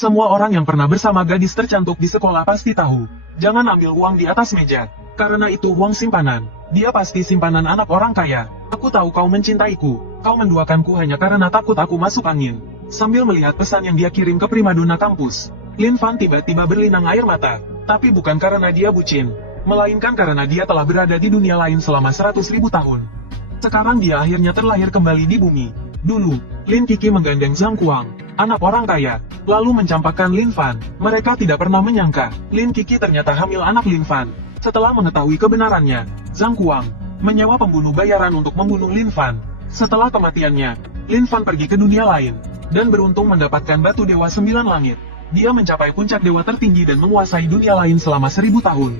Semua orang yang pernah bersama gadis tercantik di sekolah pasti tahu. Jangan ambil uang di atas meja. Karena itu uang simpanan. Dia pasti simpanan anak orang kaya. Aku tahu kau mencintaiku. Kau menduakanku hanya karena takut aku masuk angin. Sambil melihat pesan yang dia kirim ke primadona kampus, Lin Fan tiba-tiba berlinang air mata. Tapi bukan karena dia bucin, melainkan karena dia telah berada di dunia lain selama 100.000 tahun. Sekarang dia akhirnya terlahir kembali di bumi. Dulu, Lin Kiki menggandeng Zhang Kuang, anak orang kaya, lalu mencampakkan Lin Fan. Mereka tidak pernah menyangka, Lin Kiki ternyata hamil anak Lin Fan. Setelah mengetahui kebenarannya, Zhang Kuang menyewa pembunuh bayaran untuk membunuh Lin Fan. Setelah kematiannya, Lin Fan pergi ke dunia lain, dan beruntung mendapatkan batu dewa 9 langit. Dia mencapai puncak dewa tertinggi dan menguasai dunia lain selama 1000 tahun.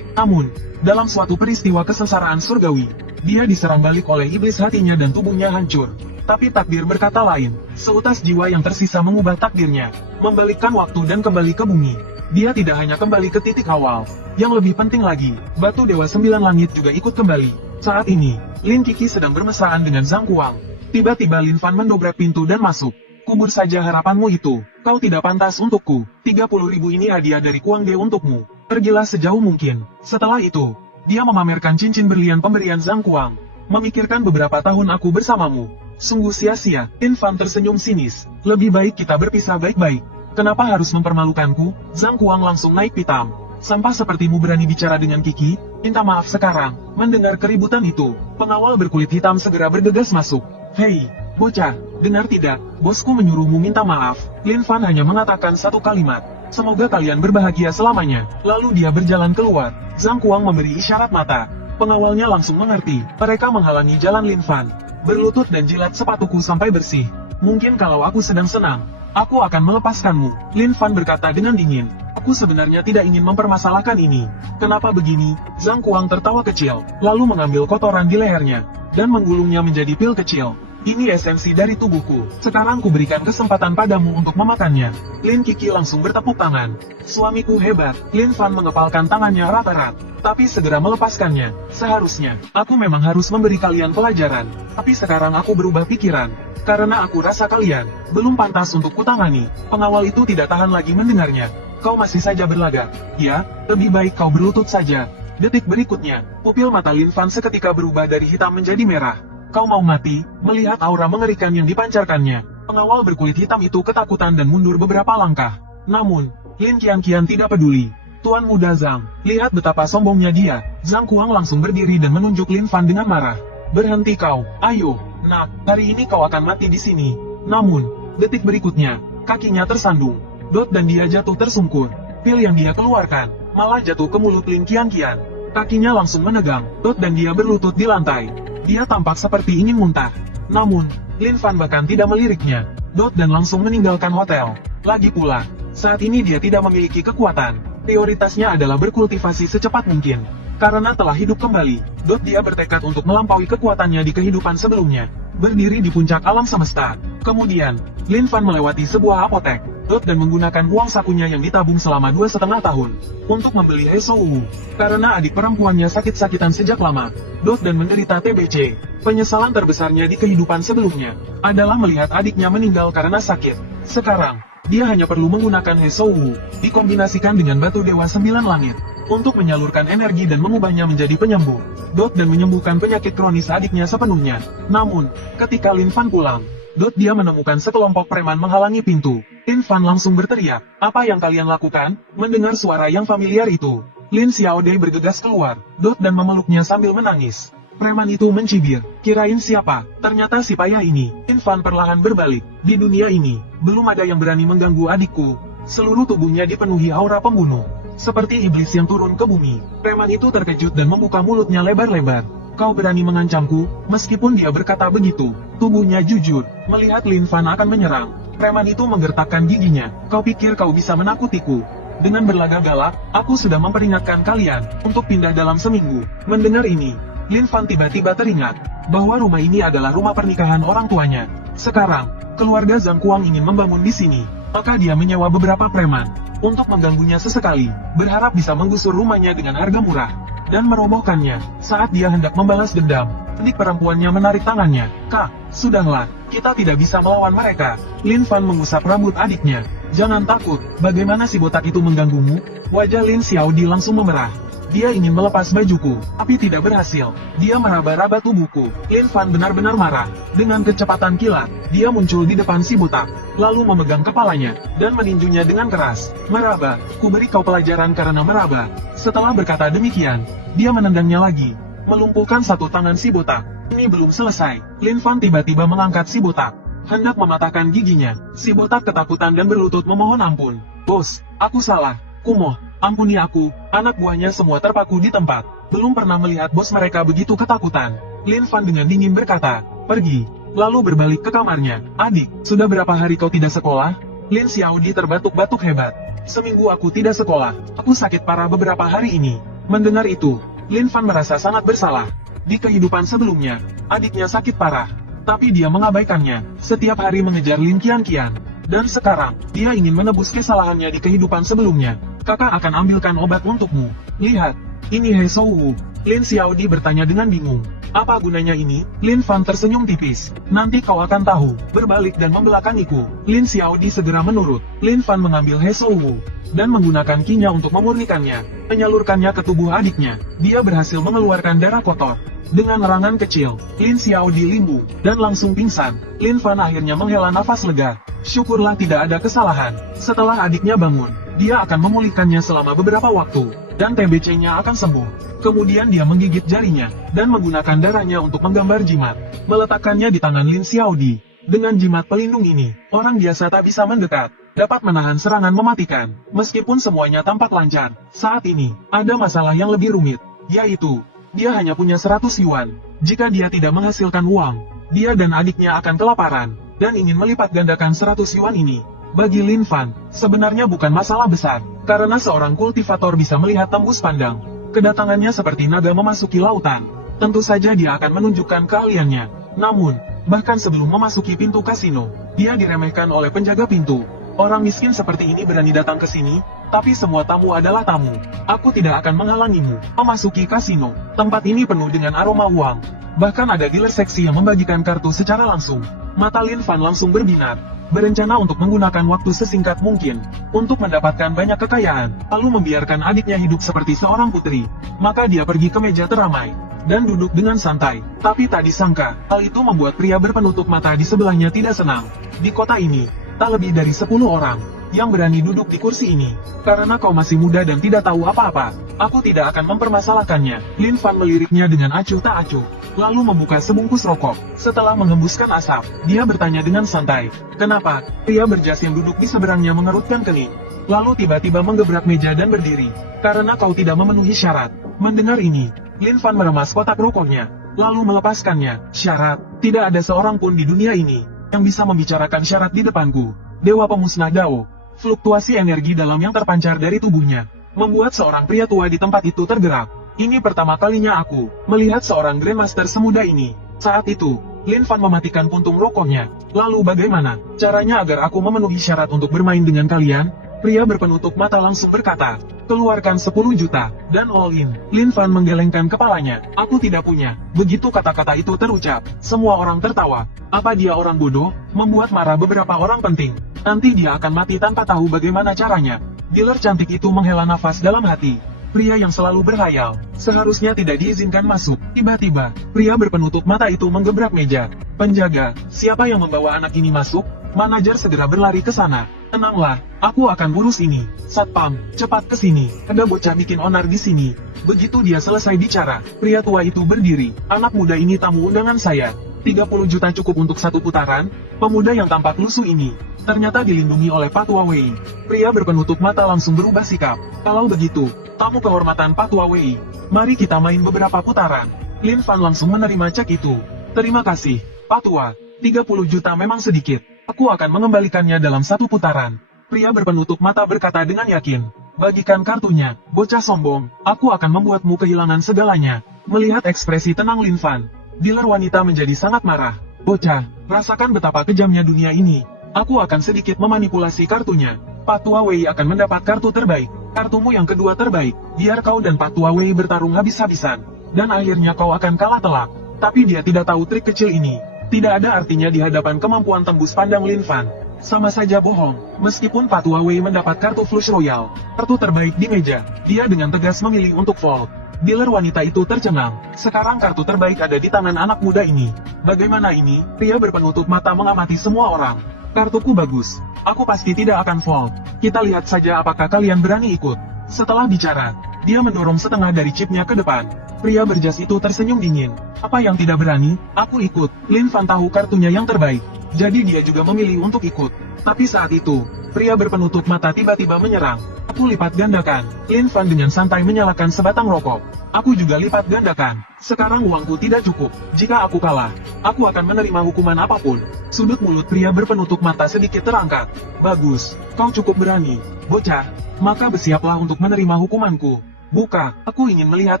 Namun, dalam suatu peristiwa kesengsaraan surgawi, dia diserang balik oleh iblis, hatinya dan tubuhnya hancur. Tapi takdir berkata lain, seutas jiwa yang tersisa mengubah takdirnya, membalikkan waktu dan kembali ke bumi. Dia tidak hanya kembali ke titik awal, yang lebih penting lagi, batu dewa 9 langit juga ikut kembali. Saat ini, Lin Kiki sedang bermesraan dengan Zhang Kuang. Tiba-tiba Lin Fan mendobrak pintu dan masuk. Kubur saja harapanmu itu, kau tidak pantas untukku. 30.000 ini hadiah dari Kuang De untukmu. Pergilah sejauh mungkin. Setelah itu, dia memamerkan cincin berlian pemberian Zhang Kuang. Memikirkan beberapa tahun aku bersamamu. Sungguh sia-sia. Lin Fan tersenyum sinis. Lebih baik kita berpisah baik-baik. Kenapa harus mempermalukanku? Zhang Kuang langsung naik pitam. Sampah sepertimu berani bicara dengan Kiki? Minta maaf sekarang. Mendengar keributan itu, pengawal berkulit hitam segera bergegas masuk. Hei, bocah, dengar tidak? Bosku menyuruhmu minta maaf. Lin Fan hanya mengatakan satu kalimat. Semoga kalian berbahagia selamanya. Lalu dia berjalan keluar. Zhang Kuang memberi isyarat mata. Pengawalnya langsung mengerti. Mereka menghalangi jalan Lin Fan. Berlutut dan jilat sepatuku sampai bersih. Mungkin kalau aku sedang senang, aku akan melepaskanmu. Lin Fan berkata dengan dingin. Aku sebenarnya tidak ingin mempermasalahkan ini. Kenapa begini? Zhang Kuang tertawa kecil, lalu mengambil kotoran di lehernya, dan menggulungnya menjadi pil kecil. Ini esensi dari tubuhku. Sekarang kuberikan kesempatan padamu untuk memakannya. Lin Kiki langsung bertepuk tangan. Suamiku hebat. Lin Fan mengepalkan tangannya erat-erat, tapi segera melepaskannya. Seharusnya, aku memang harus memberi kalian pelajaran. Tapi sekarang aku berubah pikiran. Karena aku rasa kalian belum pantas untuk kutangani. Pengawal itu tidak tahan lagi mendengarnya. Kau masih saja berlagak. Ya, lebih baik kau berlutut saja. Detik berikutnya, pupil mata Lin Fan seketika berubah dari hitam menjadi merah. Kau mau mati? Melihat aura mengerikan yang dipancarkannya, pengawal berkulit hitam itu ketakutan dan mundur beberapa langkah. Namun, Lin Qianqian tidak peduli. Tuan muda Zhang, lihat betapa sombongnya dia. Zhang Kuang langsung berdiri dan menunjuk Lin Fan dengan marah. Berhenti kau, ayo, nak, hari ini kau akan mati di sini. Namun, detik berikutnya, kakinya tersandung. Dot dan dia jatuh tersungkur. Pil yang dia keluarkan, malah jatuh ke mulut Lin Qianqian. Kakinya langsung menegang. Dot dan dia berlutut di lantai. Dia tampak seperti ingin muntah. Namun, Lin Fan bahkan tidak meliriknya. Dot dan langsung meninggalkan hotel. Lagi pula, saat ini dia tidak memiliki kekuatan. Prioritasnya adalah berkultivasi secepat mungkin. Karena telah hidup kembali, Dot dia bertekad untuk melampaui kekuatannya di kehidupan sebelumnya. Berdiri di puncak alam semesta. Kemudian, Lin Fan melewati sebuah apotek. Dot dan menggunakan uang sakunya yang ditabung selama 2,5 tahun untuk membeli Hesou. Karena adik perempuannya sakit-sakitan sejak lama, Dot dan menderita TBC. Penyesalan terbesarnya di kehidupan sebelumnya adalah melihat adiknya meninggal karena sakit. Sekarang, dia hanya perlu menggunakan Hesou dikombinasikan dengan batu dewa 9 langit untuk menyalurkan energi dan mengubahnya menjadi penyembuh. Dot dan menyembuhkan penyakit kronis adiknya sepenuhnya. Namun, ketika Lin Fan pulang, Dot dia menemukan sekelompok preman menghalangi pintu. Lin Fan langsung berteriak, apa yang kalian lakukan? Mendengar suara yang familiar itu, Lin Xiaodai bergegas keluar, Dot dan memeluknya sambil menangis. Preman itu mencibir, kirain siapa? Ternyata si payah ini. Lin Fan perlahan berbalik, di dunia ini, belum ada yang berani mengganggu adikku. Seluruh tubuhnya dipenuhi aura pembunuh, seperti iblis yang turun ke bumi. Preman itu terkejut dan membuka mulutnya lebar-lebar. Kau berani mengancamku? Meskipun dia berkata begitu, tubuhnya jujur. Melihat Lin Fan akan menyerang, preman itu menggertakkan giginya. Kau pikir kau bisa menakutiku? Dengan berlagak galak, aku sudah memperingatkan kalian untuk pindah dalam seminggu. Mendengar ini, Lin Fan tiba-tiba teringat bahwa rumah ini adalah rumah pernikahan orang tuanya. Sekarang, keluarga Zhang Kuang ingin membangun di sini, maka dia menyewa beberapa preman untuk mengganggunya sesekali, berharap bisa menggusur rumahnya dengan harga murah dan merobohkannya. Saat dia hendak membalas dendam, adik perempuannya menarik tangannya. Kak, sudahlah, kita tidak bisa melawan mereka. Lin Fan mengusap rambut adiknya. Jangan takut, bagaimana si botak itu mengganggumu? Wajah Lin Xiaodi langsung memerah. Dia ingin melepas bajuku, tapi tidak berhasil. Dia meraba-raba tubuhku. Lin Fan benar-benar marah. Dengan kecepatan kilat, dia muncul di depan si botak, lalu memegang kepalanya, dan meninjunya dengan keras. Meraba, ku beri kau pelajaran karena meraba. Setelah berkata demikian, dia menendangnya lagi, melumpuhkan satu tangan si botak. Ini belum selesai. Lin Fan tiba-tiba mengangkat si botak, hendak mematahkan giginya. Si botak ketakutan dan berlutut memohon ampun. Bos, aku salah. Kumoh, ampuni aku. Anak buahnya semua terpaku di tempat. Belum pernah melihat bos mereka begitu ketakutan. Lin Fan dengan dingin berkata, pergi. Lalu berbalik ke kamarnya. Adik, sudah berapa hari kau tidak sekolah? Lin Xiaodi terbatuk-batuk hebat. Seminggu aku tidak sekolah. Aku sakit parah beberapa hari ini. Mendengar itu, Lin Fan merasa sangat bersalah. Di kehidupan sebelumnya, adiknya sakit parah, tapi dia mengabaikannya. Setiap hari mengejar Lin Qianqian. Dan sekarang, dia ingin menebus kesalahannya di kehidupan sebelumnya. Kakak akan ambilkan obat untukmu. Lihat, ini He Shou Wu. Lin Xiaodi bertanya dengan bingung. Apa gunanya ini? Lin Fan tersenyum tipis. Nanti kau akan tahu. Berbalik dan membelakangiku. Lin Xiaodi segera menurut. Lin Fan mengambil He Shou Wu dan menggunakan kinya untuk memurnikannya, menyalurkannya ke tubuh adiknya. Dia berhasil mengeluarkan darah kotor. Dengan erangan kecil, Lin Xiaodi limbu dan langsung pingsan. Lin Fan akhirnya menghela nafas lega. Syukurlah tidak ada kesalahan. Setelah adiknya bangun, dia akan memulihkannya selama beberapa waktu, dan TBC-nya akan sembuh. Kemudian dia menggigit jarinya, dan menggunakan darahnya untuk menggambar jimat, meletakkannya di tangan Lin Xiaodi. Dengan jimat pelindung ini, orang biasa tak bisa mendekat, dapat menahan serangan mematikan. Meskipun semuanya tampak lancar, saat ini, ada masalah yang lebih rumit, yaitu, dia hanya punya 100 yuan. Jika dia tidak menghasilkan uang, dia dan adiknya akan kelaparan, dan ingin melipat gandakan 100 yuan ini. Bagi Lin Fan, sebenarnya bukan masalah besar, karena seorang kultivator bisa melihat tembus pandang. Kedatangannya seperti naga memasuki lautan. Tentu saja dia akan menunjukkan keahliannya. Namun, bahkan sebelum memasuki pintu kasino, dia diremehkan oleh penjaga pintu. Orang miskin seperti ini berani datang ke sini, tapi semua tamu adalah tamu. Aku tidak akan menghalangimu memasuki kasino. Tempat ini penuh dengan aroma uang. Bahkan ada dealer seksi yang membagikan kartu secara langsung. Mata Lin Fan langsung berbinar. Berencana untuk menggunakan waktu sesingkat mungkin untuk mendapatkan banyak kekayaan, lalu membiarkan adiknya hidup seperti seorang putri. Maka dia pergi ke meja teramai dan duduk dengan santai. Tapi tak disangka, hal itu membuat pria berpenutup mata di sebelahnya tidak senang. Di kota ini, tak lebih dari 10 orang yang berani duduk di kursi ini. Karena kau masih muda dan tidak tahu apa-apa, aku tidak akan mempermasalahkannya. Lin Fan meliriknya dengan acuh tak acuh, lalu membuka sebungkus rokok. Setelah menghembuskan asap, dia bertanya dengan santai, kenapa? Pria berjas yang duduk di seberangnya mengerutkan kening, lalu tiba-tiba menggebrak meja dan berdiri. Karena kau tidak memenuhi syarat. Mendengar ini, Lin Fan meremas kotak rokoknya, lalu melepaskannya. Syarat? Tidak ada seorang pun di dunia ini yang bisa membicarakan syarat di depanku. Dewa pemusnah Dao. Fluktuasi energi dalam yang terpancar dari tubuhnya membuat seorang pria tua di tempat itu tergerak. Ini pertama kalinya aku melihat seorang Grandmaster semuda ini. Saat itu, Lin Fan mematikan puntung rokoknya. Lalu bagaimana caranya agar aku memenuhi syarat untuk bermain dengan kalian? Pria berpenutup mata langsung berkata, keluarkan 10 juta, dan all in. Lin Fan menggelengkan kepalanya. Aku tidak punya. Begitu kata-kata itu terucap, semua orang tertawa. Apa dia orang bodoh? Membuat marah beberapa orang penting. Nanti dia akan mati tanpa tahu bagaimana caranya. Dealer cantik itu menghela nafas dalam hati. Pria yang selalu berhayal, seharusnya tidak diizinkan masuk. Tiba-tiba, pria berpenutup mata itu menggebrak meja. Penjaga, siapa yang membawa anak ini masuk? Manajer segera berlari ke sana. Tenanglah, aku akan urus ini. Satpam, cepat ke sini. Ada bocah bikin onar di sini. Begitu dia selesai bicara, pria tua itu berdiri. Anak muda ini tamu undangan saya. 30 juta cukup untuk satu putaran. Pemuda yang tampak lusuh ini ternyata dilindungi oleh Patua Wei. Pria berpenutup mata langsung berubah sikap. Kalau begitu, tamu kehormatan Patua Wei, mari kita main beberapa putaran. Lin Fan langsung menerima cek itu. Terima kasih, Patua. 30 juta memang sedikit. Aku akan mengembalikannya dalam satu putaran. Pria berpenutup mata berkata dengan yakin. Bagikan kartunya, bocah sombong. Aku akan membuatmu kehilangan segalanya. Melihat ekspresi tenang Lin Fan, dealer wanita menjadi sangat marah. Bocah, rasakan betapa kejamnya dunia ini. Aku akan sedikit memanipulasi kartunya. Patua Wei akan mendapat kartu terbaik. Kartumu yang kedua terbaik. Biar kau dan Patua Wei bertarung habis-habisan. Dan akhirnya kau akan kalah telak. Tapi dia tidak tahu trik kecil ini tidak ada artinya di hadapan kemampuan tembus pandang Lin Fan. Sama saja bohong. Meskipun Patua Wei mendapat kartu flush royal, kartu terbaik di meja, dia dengan tegas memilih untuk fold. Dealer wanita itu tercengang. Sekarang kartu terbaik ada di tangan anak muda ini. Bagaimana ini? Pria berpenutup mata mengamati semua orang. Kartuku bagus. Aku pasti tidak akan fold. Kita lihat saja apakah kalian berani ikut. Setelah bicara, dia mendorong setengah dari chipnya ke depan. Pria berjas itu tersenyum dingin. Apa yang tidak berani? Aku ikut. Lin Fan tahu kartunya yang terbaik. Jadi dia juga memilih untuk ikut. Tapi saat itu, pria berpenutup mata tiba-tiba menyerang. Aku lipat gandakan. Lin Fan dengan santai menyalakan sebatang rokok. Aku juga lipat gandakan. Sekarang uangku tidak cukup. Jika aku kalah, aku akan menerima hukuman apapun. Sudut mulut pria berpenutup mata sedikit terangkat. Bagus, kau cukup berani, bocah. Maka bersiaplah untuk menerima hukumanku. Buka, aku ingin melihat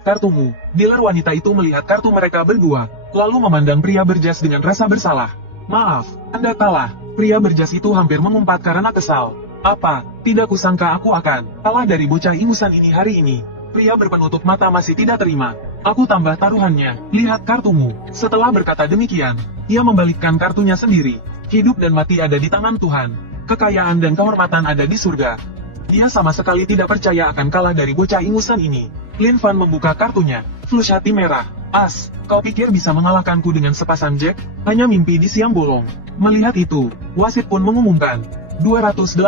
kartumu. Dealer wanita itu melihat kartu mereka berdua, lalu memandang pria berjas dengan rasa bersalah. Maaf, Anda kalah. Pria berjas itu hampir mengumpat karena kesal. Apa, tidak kusangka aku akan kalah dari bocah ingusan ini hari ini. Pria berpenutup mata masih tidak terima. Aku tambah taruhannya, lihat kartumu. Setelah berkata demikian, ia membalikkan kartunya sendiri. Hidup dan mati ada di tangan Tuhan. Kekayaan dan kehormatan ada di surga. Dia sama sekali tidak percaya akan kalah dari bocah ingusan ini. Lin Fan membuka kartunya. Flush hati merah. As, kau pikir bisa mengalahkanku dengan sepasang jack? Hanya mimpi di siang bolong. Melihat itu, wasit pun mengumumkan. 280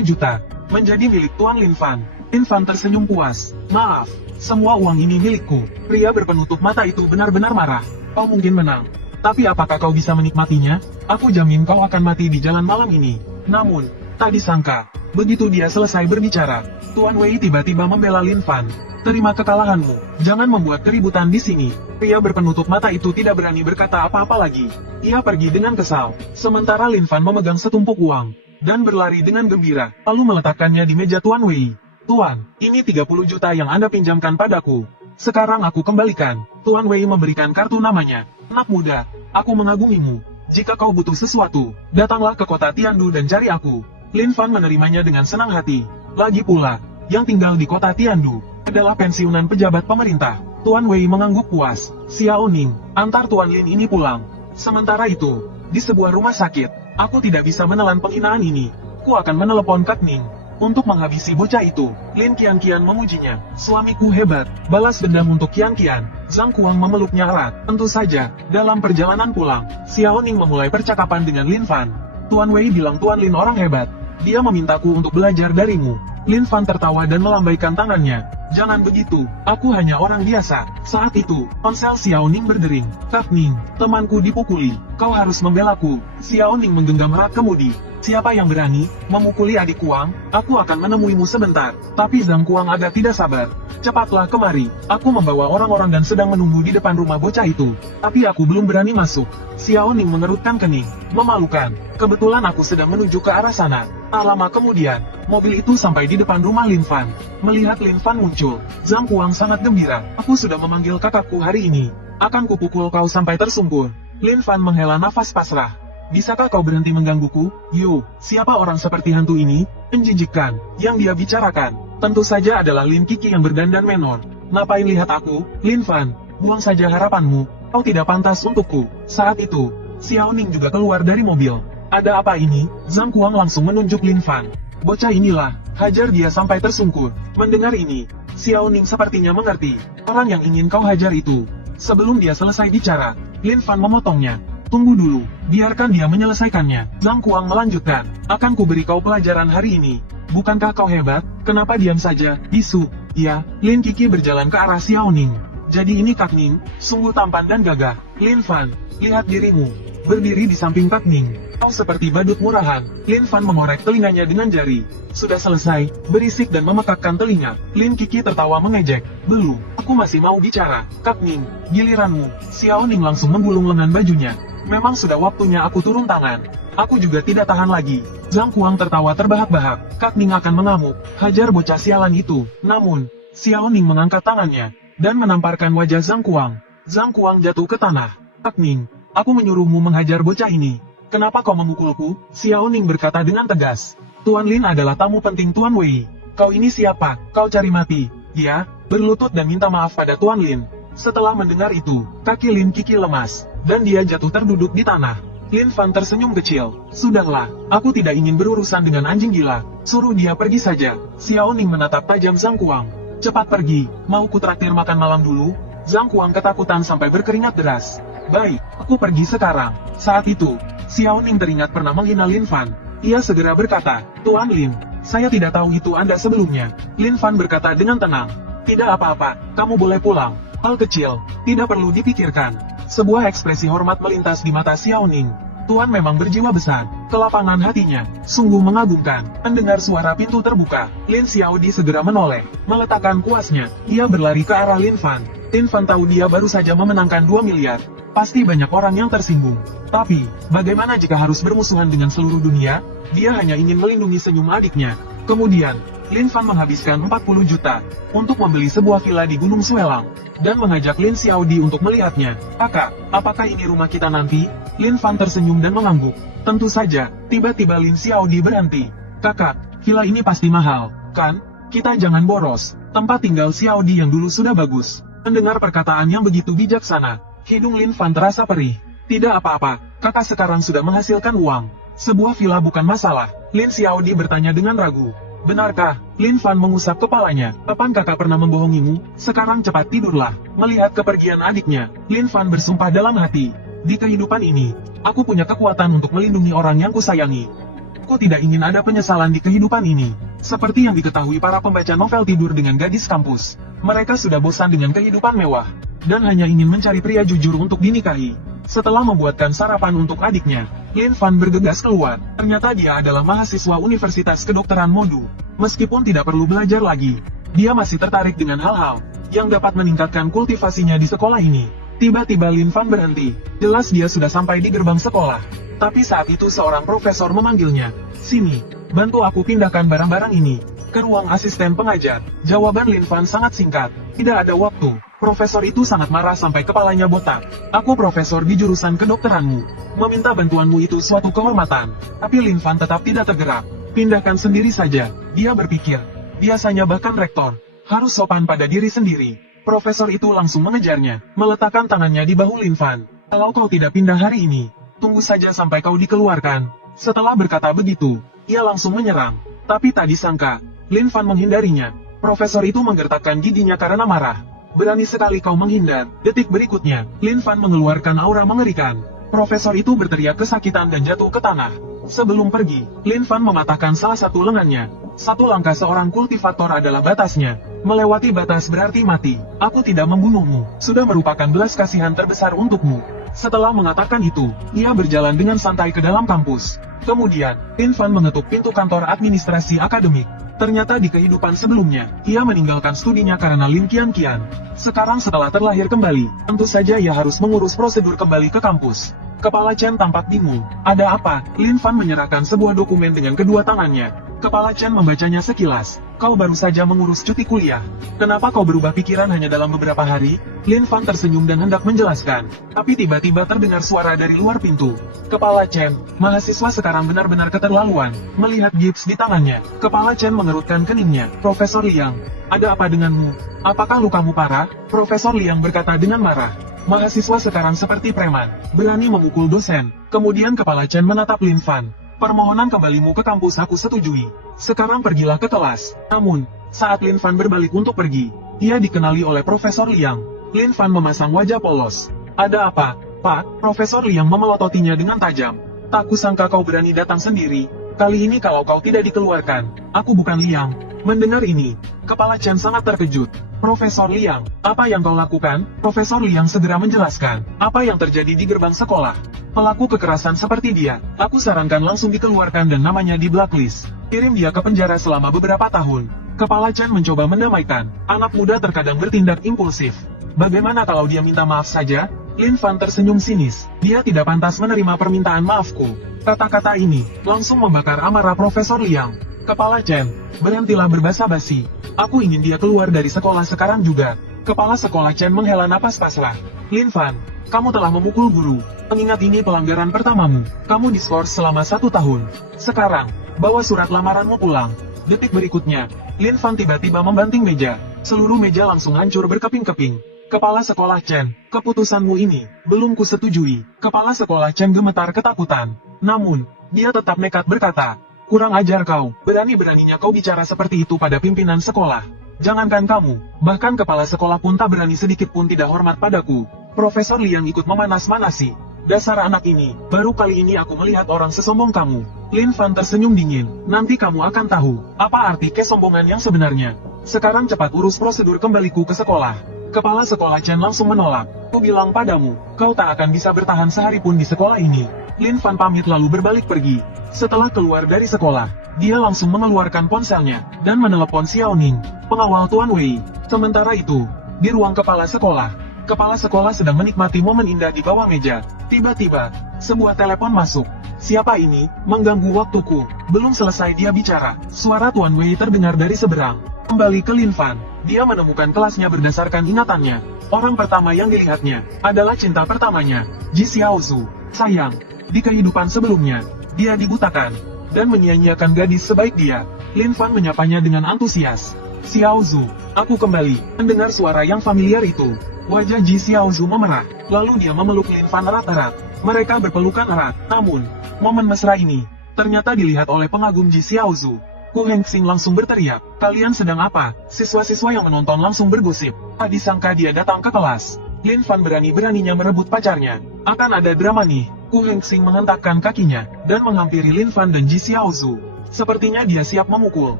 juta. Menjadi milik Tuan Lin Fan. Lin Fan tersenyum puas. Maaf, semua uang ini milikku. Pria berpenutup mata itu benar-benar marah. Kau mungkin menang. Tapi apakah kau bisa menikmatinya? Aku jamin kau akan mati di jalan malam ini. Namun, tak disangka, begitu dia selesai berbicara, Tuan Wei tiba-tiba membela Lin Fan. Terima kekalahanmu, jangan membuat keributan di sini. Pria berpenutup mata itu tidak berani berkata apa-apa lagi. Ia pergi dengan kesal, sementara Lin Fan memegang setumpuk uang, dan berlari dengan gembira, lalu meletakkannya di meja Tuan Wei. Tuan, ini 30 juta yang Anda pinjamkan padaku. Sekarang aku kembalikan. Tuan Wei memberikan kartu namanya. Anak muda, aku mengagumimu. Jika kau butuh sesuatu, datanglah ke kota Tiandu dan cari aku. Lin Fan menerimanya dengan senang hati. Lagi pula, yang tinggal di kota Tiandu adalah pensiunan pejabat pemerintah. Tuan Wei mengangguk puas. Xiao Ning, antar Tuan Lin ini pulang. Sementara itu, di sebuah rumah sakit, aku tidak bisa menelan penghinaan ini. Ku akan menelepon Kak Ning untuk menghabisi bocah itu. Lin Qianqian memujinya. Suamiku hebat. Balas dendam untuk Qianqian. Zhang Kuang memeluknya erat. Tentu saja, dalam perjalanan pulang, Xiao Ning memulai percakapan dengan Lin Fan. Tuan Wei bilang Tuan Lin orang hebat. Dia memintaku untuk belajar darimu. Lin Fan tertawa dan melambaikan tangannya. Jangan begitu, aku hanya orang biasa. Saat itu, ponsel Xiao Ning berdering. Kak Ning, temanku dipukuli. Kau harus membelaku. Xiao Ning menggenggam erat kemudi. Siapa yang berani memukuli adik Kuang? Aku akan menemuimu sebentar. Tapi Zhang Kuang agak tidak sabar. Cepatlah kemari. Aku membawa orang-orang dan sedang menunggu di depan rumah bocah itu. Tapi aku belum berani masuk. Xiao Ning mengerutkan kening. Memalukan. Kebetulan aku sedang menuju ke arah sana. Tak lama kemudian, mobil itu sampai di depan rumah Lin Fan. Melihat Lin Fan muncul, Zhang Kuang sangat gembira. Aku sudah memanggil kakakku hari ini. Akan kupukul kau sampai tersungkur. Lin Fan menghela nafas pasrah. Bisakah kau berhenti menggangguku? Yo, siapa orang seperti hantu ini? Menjijikkan. Yang dia bicarakan, tentu saja adalah Lin Kiki yang berdandan menor. Ngapain lihat aku? Lin Fan, buang saja harapanmu. Kau tidak pantas untukku. Saat itu, Xiao Ning juga keluar dari mobil. Ada apa ini? Zhang Kuang langsung menunjuk Lin Fan. Bocah inilah, hajar dia sampai tersungkur. Mendengar ini, Xiao Ning sepertinya mengerti. Orang yang ingin kau hajar itu. Sebelum dia selesai bicara, Lin Fan memotongnya. Tunggu dulu, biarkan dia menyelesaikannya. Zhang Kuang melanjutkan. Akan kuberi kau pelajaran hari ini. Bukankah kau hebat? Kenapa diam saja? Bisu. Ya, Lin Kiki berjalan ke arah Xiao Ning. Jadi ini Kak Ning, sungguh tampan dan gagah. Lin Fan, lihat dirimu. Berdiri di samping Kak Ning. Kau seperti badut murahan. Lin Fan mengorek telinganya dengan jari. Sudah selesai, berisik dan memekakkan telinga. Lin Kiki tertawa mengejek. Belum, aku masih mau bicara. Kak Ning, giliranmu. Xiao Ning langsung menggulung lengan bajunya. Memang sudah waktunya aku turun tangan. Aku juga tidak tahan lagi. Zhang Kuang tertawa terbahak-bahak. Kak Ning akan mengamuk. Hajar bocah sialan itu. Namun, Xiao Ning mengangkat tangannya dan menamparkan wajah Zhang Kuang. Zhang Kuang jatuh ke tanah. Kak Ning, aku menyuruhmu menghajar bocah ini. Kenapa kau memukulku? Xiao Ning berkata dengan tegas. Tuan Lin adalah tamu penting Tuan Wei. Kau ini siapa? Kau cari mati. Dia berlutut dan minta maaf pada Tuan Lin. Setelah mendengar itu, kaki Lin Kiki lemas, dan dia jatuh terduduk di tanah. Lin Fan tersenyum kecil. Sudahlah, aku tidak ingin berurusan dengan anjing gila. Suruh dia pergi saja. Xiao Ning menatap tajam Zhang Kuang. Cepat pergi, mau ku traktir makan malam dulu? Zhang Kuang ketakutan sampai berkeringat deras. Baik, aku pergi sekarang. Saat itu, Xiao Ning teringat pernah menghina Lin Fan. Ia segera berkata, Tuan Lin, saya tidak tahu itu Anda sebelumnya. Lin Fan berkata dengan tenang. Tidak apa-apa, kamu boleh pulang. Hal kecil, tidak perlu dipikirkan. Sebuah ekspresi hormat melintas di mata Xiao Ning. Tuan memang berjiwa besar. Kelapangan hatinya, sungguh mengagumkan. Mendengar suara pintu terbuka, Lin Xiaodi segera menoleh. Meletakkan kuasnya, ia berlari ke arah Lin Fan. Lin Fan tahu dia baru saja memenangkan 2 miliar. Pasti banyak orang yang tersinggung. Tapi, bagaimana jika harus bermusuhan dengan seluruh dunia? Dia hanya ingin melindungi senyum adiknya. Kemudian, Lin Fan menghabiskan 40 juta untuk membeli sebuah villa di Gunung Suelang dan mengajak Lin Xiaodi untuk melihatnya. Kakak, apakah ini rumah kita nanti? Lin Fan tersenyum dan mengangguk. Tentu saja. Tiba-tiba Lin Xiaodi berhenti. Kakak, villa ini pasti mahal, kan? Kita jangan boros. Tempat tinggal Xiaodi yang dulu sudah bagus. Mendengar perkataan yang begitu bijaksana, hidung Lin Fan terasa perih. Tidak apa-apa, kakak sekarang sudah menghasilkan uang. Sebuah villa bukan masalah. Lin Xiaodi bertanya dengan ragu. Benarkah? Lin Fan mengusap kepalanya. Kapan kakak pernah membohongimu? Sekarang cepat tidurlah. Melihat kepergian adiknya, Lin Fan bersumpah dalam hati. Di kehidupan ini, aku punya kekuatan untuk melindungi orang yang kusayangi. Aku tidak ingin ada penyesalan di kehidupan ini. Seperti yang diketahui para pembaca novel tidur dengan gadis kampus. Mereka sudah bosan dengan kehidupan mewah, dan hanya ingin mencari pria jujur untuk dinikahi. Setelah membuatkan sarapan untuk adiknya, Lin Fan bergegas keluar. Ternyata dia adalah mahasiswa Universitas Kedokteran Modu. Meskipun tidak perlu belajar lagi, dia masih tertarik dengan hal-hal yang dapat meningkatkan kultivasinya di sekolah ini. Tiba-tiba Lin Fan berhenti. Jelas dia sudah sampai di gerbang sekolah. Tapi saat itu seorang profesor memanggilnya. Sini, bantu aku pindahkan barang-barang ini ke ruang asisten pengajar. Jawaban Lin Fan sangat singkat. Tidak ada waktu. Profesor itu sangat marah sampai kepalanya botak. Aku profesor di jurusan kedokteranmu. Meminta bantuanmu itu suatu kehormatan. Tapi Lin Fan tetap tidak tergerak. Pindahkan sendiri saja. Dia berpikir. Biasanya bahkan rektor harus sopan pada diri sendiri. Profesor itu langsung mengejarnya. Meletakkan tangannya di bahu Lin Fan. Kalau kau tidak pindah hari ini, tunggu saja sampai kau dikeluarkan. Setelah berkata begitu, ia langsung menyerang. Tapi tak disangka, Lin Fan menghindarinya. Profesor itu menggertakkan giginya karena marah. Berani sekali kau menghindar. Detik berikutnya, Lin Fan mengeluarkan aura mengerikan. Profesor itu berteriak kesakitan dan jatuh ke tanah. Sebelum pergi, Lin Fan mematahkan salah satu lengannya. Satu langkah seorang kultivator adalah batasnya. Melewati batas berarti mati. Aku tidak membunuhmu. Sudah merupakan belas kasihan terbesar untukmu. Setelah mengatakan itu, ia berjalan dengan santai ke dalam kampus. Kemudian, Lin Fan mengetuk pintu kantor administrasi akademik. Ternyata di kehidupan sebelumnya, ia meninggalkan studinya karena Lin Qianqian. Sekarang setelah terlahir kembali, tentu saja ia harus mengurus prosedur kembali ke kampus. Kepala Chen tampak bingung. Ada apa? Lin Fan menyerahkan sebuah dokumen dengan kedua tangannya. Kepala Chen membacanya sekilas. Kau baru saja mengurus cuti kuliah. Kenapa kau berubah pikiran hanya dalam beberapa hari? Lin Fan tersenyum dan hendak menjelaskan. Tapi tiba-tiba terdengar suara dari luar pintu. Kepala Chen, mahasiswa sekarang benar-benar keterlaluan. Melihat gips di tangannya, Kepala Chen mengerutkan keningnya. Profesor Liang, ada apa denganmu? Apakah lukamu parah? Profesor Liang berkata dengan marah. Mahasiswa sekarang seperti preman, berani memukul dosen. Kemudian Kepala Chen menatap Lin Fan. Permohonan kembalimu ke kampus aku setujui. Sekarang pergilah ke kelas. Namun, saat Lin Fan berbalik untuk pergi, dia dikenali oleh Profesor Liang. Lin Fan memasang wajah polos. Ada apa, Pak? Profesor Liang memelototinya dengan tajam. Tak kusangka kau berani datang sendiri. Kali ini kalau kau tidak dikeluarkan, aku bukan Liang. Mendengar ini, Kepala Chen sangat terkejut. Profesor Liang, apa yang kau lakukan? Profesor Liang segera menjelaskan apa yang terjadi di gerbang sekolah. Pelaku kekerasan seperti dia, aku sarankan langsung dikeluarkan dan namanya di blacklist. Kirim dia ke penjara selama beberapa tahun. Kepala Chen mencoba mendamaikan. Anak muda terkadang bertindak impulsif. Bagaimana kalau dia minta maaf saja? Lin Fan tersenyum sinis. Dia tidak pantas menerima permintaan maafku. Kata-kata ini langsung membakar amarah Profesor Liang. Kepala Chen, berhentilah berbasa-basi. Aku ingin dia keluar dari sekolah sekarang juga. Kepala sekolah Chen menghela napas pasrah. Lin Fan, kamu telah memukul guru. Mengingat ini pelanggaran pertamamu. Kamu diskors selama 1 tahun. Sekarang, bawa surat lamaranmu pulang. Detik berikutnya, Lin Fan tiba-tiba membanting meja. Seluruh meja langsung hancur berkeping-keping. Kepala Sekolah Chen, keputusanmu ini belum kusetujui. Kepala Sekolah Chen gemetar ketakutan. Namun, dia tetap nekat berkata, kurang ajar kau, berani-beraninya kau bicara seperti itu pada pimpinan sekolah. Jangankan kamu, bahkan kepala sekolah pun tak berani sedikit pun tidak hormat padaku. Profesor Liang ikut memanas-manasi. Dasar anak ini, baru kali ini aku melihat orang sesombong kamu. Lin Fan tersenyum dingin, nanti kamu akan tahu, apa arti kesombongan yang sebenarnya. Sekarang cepat urus prosedur kembaliku ke sekolah. Kepala sekolah Chen langsung menolak. Ku bilang padamu, kau tak akan bisa bertahan sehari pun di sekolah ini. Lin Fan pamit lalu berbalik pergi. Setelah keluar dari sekolah, dia langsung mengeluarkan ponselnya, dan menelepon Xiao Ning, pengawal Tuan Wei. Sementara itu, di ruang kepala sekolah sedang menikmati momen indah di bawah meja. Tiba-tiba, sebuah telepon masuk. Siapa ini, mengganggu waktuku? Belum selesai dia bicara, suara Tuan Wei terdengar dari seberang. Kembali ke Lin Fan, dia menemukan kelasnya berdasarkan ingatannya. Orang pertama yang dilihatnya, adalah cinta pertamanya, Ji Xiaozu. Sayang, di kehidupan sebelumnya, dia dibutakan, dan menyia-nyiakan gadis sebaik dia. Lin Fan menyapanya dengan antusias. Xiaozu, aku kembali. Mendengar suara yang familiar itu, wajah Ji Xiaozu memerah, lalu dia memeluk Lin Fan erat-erat. Mereka berpelukan erat, namun, momen mesra ini, ternyata dilihat oleh pengagum Ji Xiaozu. Ku Hengxing langsung berteriak, kalian sedang apa? Siswa-siswa yang menonton langsung bergosip. Tak disangka dia datang ke kelas. Lin Fan berani-beraninya merebut pacarnya. Akan ada drama nih. Ku Hengxing menghentakkan kakinya, dan menghampiri Lin Fan dan Ji Xiaozu. Sepertinya dia siap memukul.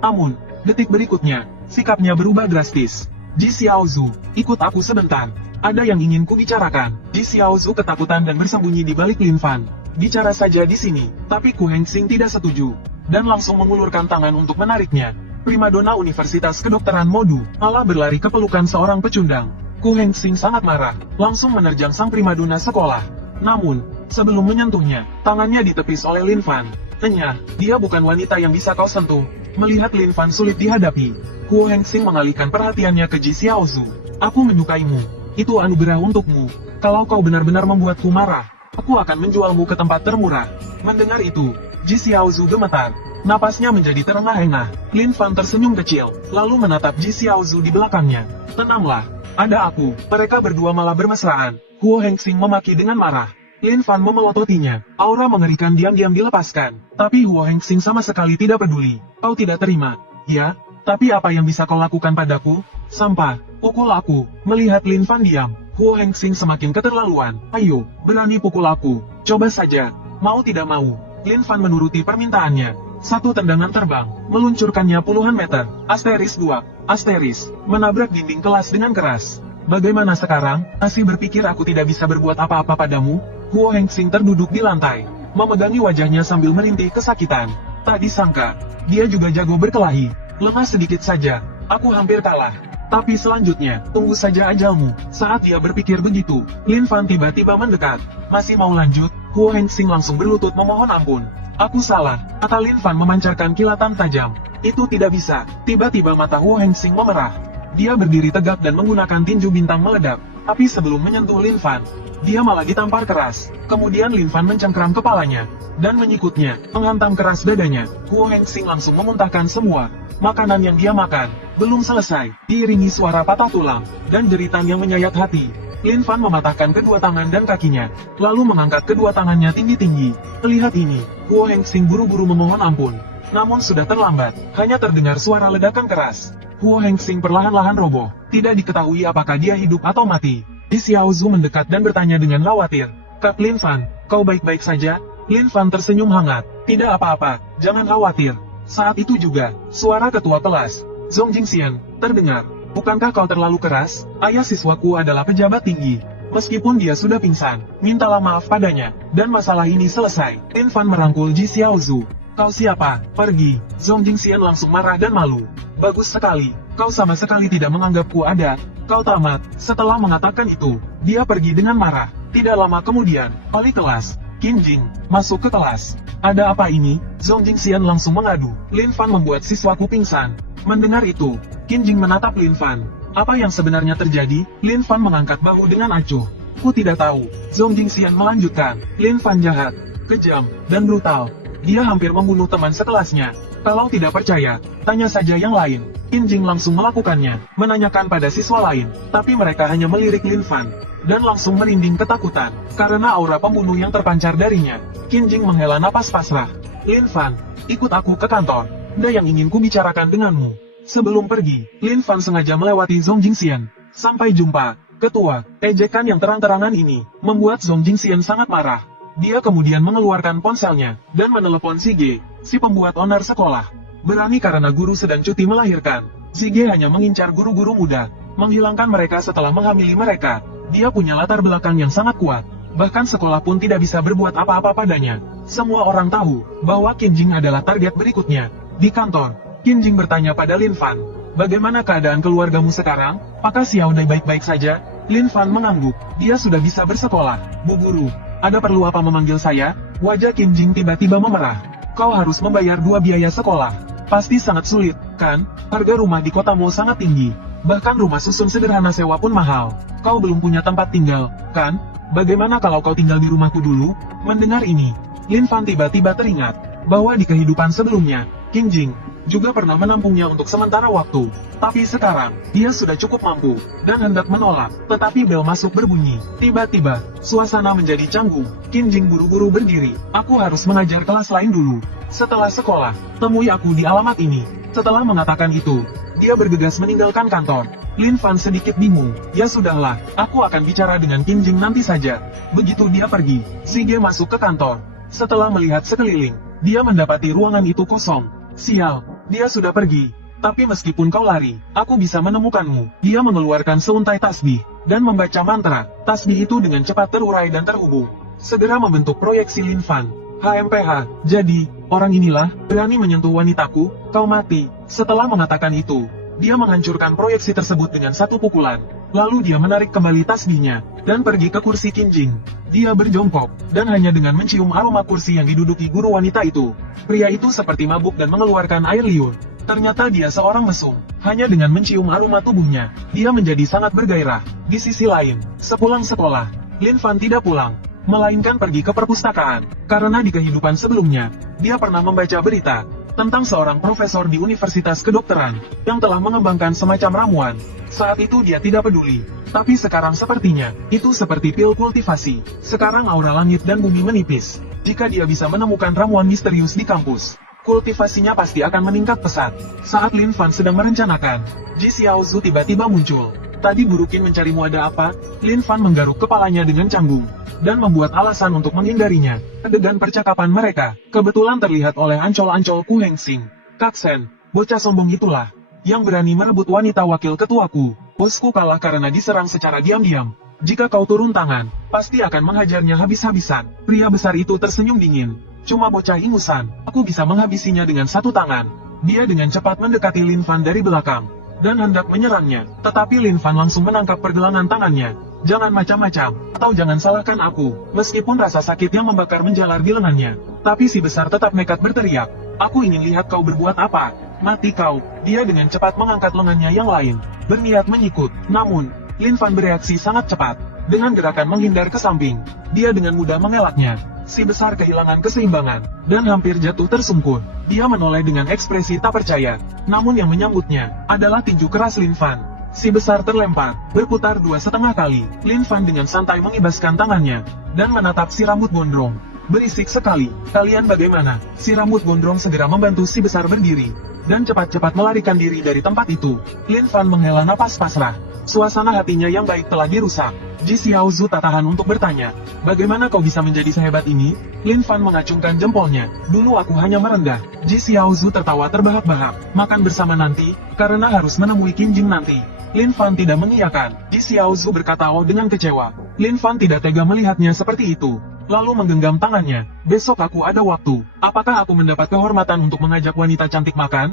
Namun, detik berikutnya, sikapnya berubah drastis. Ji Xiaozu, ikut aku sebentar. Ada yang ingin ku bicarakan. Ji Xiaozu ketakutan dan bersembunyi di balik Lin Fan. Bicara saja di sini, tapi Ku Hengxing tidak setuju, dan langsung mengulurkan tangan untuk menariknya. Primadona Universitas Kedokteran Modu malah berlari ke pelukan seorang pecundang. Ku Hengxing sangat marah, langsung menerjang sang primadona sekolah. Namun, sebelum menyentuhnya, tangannya ditepis oleh Lin Fan. Enyah, dia bukan wanita yang bisa kau sentuh. Melihat Lin Fan sulit dihadapi, Ku Hengxing mengalihkan perhatiannya ke Ji Xiaozu. Aku menyukaimu. Itu anugerah untukmu. Kalau kau benar-benar membuatku marah, aku akan menjualmu ke tempat termurah. Mendengar itu, Ji Xiaozu gemetar. Napasnya menjadi terengah-engah. Lin Fan tersenyum kecil, lalu menatap Ji Xiaozu di belakangnya. Tenanglah, ada aku. Mereka berdua malah bermesraan. Ku Hengxing memaki dengan marah. Lin Fan memelototinya. Aura mengerikan diam-diam dilepaskan. Tapi Huo Hengxing sama sekali tidak peduli. Kau tidak terima. Ya, tapi apa yang bisa kau lakukan padaku? Sampah, pukul aku. Melihat Lin Fan diam, Huo Hengxing semakin keterlaluan. Ayo, berani pukul aku. Coba saja. Mau tidak mau. Lin Fan menuruti permintaannya. Satu tendangan terbang, meluncurkannya puluhan meter. Asteris 2. Asteris, menabrak dinding kelas dengan keras. Bagaimana sekarang? Masih berpikir aku tidak bisa berbuat apa-apa padamu? Huo Hengxing terduduk di lantai, memegangi wajahnya sambil merintih kesakitan. Tak disangka, dia juga jago berkelahi. Lemah sedikit saja, aku hampir kalah. Tapi selanjutnya, tunggu saja ajalmu. Saat dia berpikir begitu, Lin Fan tiba-tiba mendekat. Masih mau lanjut? Huo Hengxing langsung berlutut memohon ampun. Aku salah, kata Lin Fan memancarkan kilatan tajam. Itu tidak bisa. Tiba-tiba mata Huo Hengxing memerah. Dia berdiri tegak dan menggunakan tinju bintang meledak. Tapi sebelum menyentuh Lin Fan, dia malah ditampar keras. Kemudian Lin Fan mencengkeram kepalanya, dan menyikutnya, menghantam keras dadanya. Huo Hengxing langsung memuntahkan semua makanan yang dia makan. Belum selesai, diiringi suara patah tulang, dan jeritan yang menyayat hati. Lin Fan mematahkan kedua tangan dan kakinya, lalu mengangkat kedua tangannya tinggi-tinggi. Melihat ini, Huo Hengxing buru-buru memohon ampun. Namun sudah terlambat, hanya terdengar suara ledakan keras. Huo Hengxing perlahan-lahan roboh. Tidak diketahui apakah dia hidup atau mati. Ji Xiaozu mendekat dan bertanya dengan khawatir. Kak Lin Fan, kau baik-baik saja? Lin Fan tersenyum hangat. Tidak apa-apa, jangan khawatir. Saat itu juga, suara ketua kelas, Zhong Jingxian, terdengar. Bukankah kau terlalu keras? Ayah siswaku adalah pejabat tinggi. Meskipun dia sudah pingsan, mintalah maaf padanya, dan masalah ini selesai. Lin Fan merangkul Ji Xiaozu. Kau siapa? Pergi. Zhong Jingxian langsung marah dan malu. Bagus sekali, kau sama sekali tidak menganggapku ada. Kau tamat. Setelah mengatakan itu, dia pergi dengan marah. Tidak lama kemudian, wali kelas, Qin Jing, masuk ke kelas. Ada apa ini? Zhong Jingxian langsung mengadu. Lin Fan membuat siswaku pingsan. Mendengar itu, Qin Jing menatap Lin Fan. Apa yang sebenarnya terjadi? Lin Fan mengangkat bahu dengan acuh. Ku tidak tahu. Zhong Jingxian melanjutkan. Lin Fan jahat, kejam, dan brutal. Dia hampir membunuh teman sekelasnya. Kalau tidak percaya, tanya saja yang lain. Qin Jing langsung melakukannya, menanyakan pada siswa lain, tapi mereka hanya melirik Lin Fan, dan langsung merinding ketakutan, karena aura pembunuh yang terpancar darinya. Qin Jing menghela napas pasrah. Lin Fan, ikut aku ke kantor. Ada yang ingin kubicarakan denganmu. Sebelum pergi, Lin Fan sengaja melewati Zhong Jingxian. Sampai jumpa, ketua. Ejekan yang terang-terangan ini, membuat Zhong Jingxian sangat marah. Dia kemudian mengeluarkan ponselnya, dan menelepon Zige, si pembuat onar sekolah. Berani karena guru sedang cuti melahirkan. Zige hanya mengincar guru-guru muda, menghilangkan mereka setelah menghamili mereka. Dia punya latar belakang yang sangat kuat. Bahkan sekolah pun tidak bisa berbuat apa-apa padanya. Semua orang tahu, bahwa Qin Jing adalah target berikutnya. Di kantor, Qin Jing bertanya pada Lin Fan, bagaimana keadaan keluargamu sekarang? Apakah Xiao Dai baik-baik saja? Lin Fan mengangguk, dia sudah bisa bersekolah. Bu guru, ada perlu apa memanggil saya? Wajah Qin Jing tiba-tiba memerah. Kau harus membayar 2 biaya sekolah. Pasti sangat sulit, kan? Harga rumah di kotamu sangat tinggi. Bahkan rumah susun sederhana sewa pun mahal. Kau belum punya tempat tinggal, kan? Bagaimana kalau kau tinggal di rumahku dulu? Mendengar ini, Lin Fan tiba-tiba teringat bahwa di kehidupan sebelumnya, Qin Jing juga pernah menampungnya untuk sementara waktu. Tapi sekarang, dia sudah cukup mampu, dan hendak menolak. Tetapi bel masuk berbunyi. Tiba-tiba, suasana menjadi canggung. Qin Jing buru-buru berdiri. Aku harus mengajar kelas lain dulu. Setelah sekolah, temui aku di alamat ini. Setelah mengatakan itu, dia bergegas meninggalkan kantor. Lin Fan sedikit bingung. Ya sudahlah, aku akan bicara dengan Qin Jing nanti saja. Begitu dia pergi, Zige masuk ke kantor. Setelah melihat sekeliling, dia mendapati ruangan itu kosong. Sial, dia sudah pergi. Tapi meskipun kau lari, aku bisa menemukanmu. Dia mengeluarkan seuntai tasbih, dan membaca mantra. Tasbih itu dengan cepat terurai dan terhubung. Segera membentuk proyeksi Lin Fan. HMPH, jadi, orang inilah, berani menyentuh wanitaku, kau mati. Setelah mengatakan itu, dia menghancurkan proyeksi tersebut dengan satu pukulan. Lalu dia menarik kembali tasbihnya, dan pergi ke kursi Qin Jing. Dia berjongkok, dan hanya dengan mencium aroma kursi yang diduduki guru wanita itu. Pria itu seperti mabuk dan mengeluarkan air liur. Ternyata dia seorang mesum. Hanya dengan mencium aroma tubuhnya, dia menjadi sangat bergairah. Di sisi lain, sepulang sekolah, Lin Fan tidak pulang, melainkan pergi ke perpustakaan. Karena di kehidupan sebelumnya, dia pernah membaca berita tentang seorang profesor di Universitas Kedokteran yang telah mengembangkan semacam ramuan. Saat itu dia tidak peduli, tapi sekarang sepertinya itu seperti pil kultivasi. Sekarang aura langit dan bumi menipis. Jika dia bisa menemukan ramuan misterius di kampus, kultivasinya pasti akan meningkat pesat. Saat Lin Fan sedang merencanakan, Ji Xiaozu tiba-tiba muncul. Tadi Guru Qin mencarimu ada apa? Lin Fan menggaruk kepalanya dengan canggung, dan membuat alasan untuk menghindarinya. Adegan percakapan mereka, kebetulan terlihat oleh ancol-ancol Ku Heng Xing. Kak Sen, bocah sombong itulah, yang berani merebut wanita wakil ketuaku. Bosku kalah karena diserang secara diam-diam. Jika kau turun tangan, pasti akan menghajarnya habis-habisan. Pria besar itu tersenyum dingin. Cuma bocah ingusan, aku bisa menghabisinya dengan satu tangan. Dia dengan cepat mendekati Lin Fan dari belakang, dan hendak menyerangnya. Tetapi Lin Fan langsung menangkap pergelangan tangannya. Jangan macam-macam, atau jangan salahkan aku. Meskipun rasa sakit yang membakar menjalar di lengannya, tapi si besar tetap nekat berteriak. Aku ingin lihat kau berbuat apa. Mati kau. Dia dengan cepat mengangkat lengannya yang lain, berniat menyikut. Namun, Lin Fan bereaksi sangat cepat. Dengan gerakan menghindar ke samping, dia dengan mudah mengelaknya. Si besar kehilangan keseimbangan, dan hampir jatuh tersungkur. Dia menoleh dengan ekspresi tak percaya. Namun yang menyambutnya, adalah tinju keras Lin Fan. Si besar terlempar, berputar 2,5 kali. Lin Fan dengan santai mengibaskan tangannya, dan menatap si rambut gondrong. Berisik sekali, kalian bagaimana? Si rambut gondrong segera membantu si besar berdiri, dan cepat-cepat melarikan diri dari tempat itu. Lin Fan menghela napas pasrah. Suasana hatinya yang baik telah dirusak. Ji Xiaozu tak tahan untuk bertanya, bagaimana kau bisa menjadi sehebat ini? Lin Fan mengacungkan jempolnya. Dulu aku hanya merendah. Ji Xiaozu tertawa terbahak-bahak. Makan bersama nanti, karena harus menemui Qin Jing nanti. Lin Fan tidak mengiyakan. Ji Xiaozu berkata dengan kecewa. Lin Fan tidak tega melihatnya seperti itu, lalu menggenggam tangannya. Besok aku ada waktu. Apakah aku mendapat kehormatan untuk mengajak wanita cantik makan?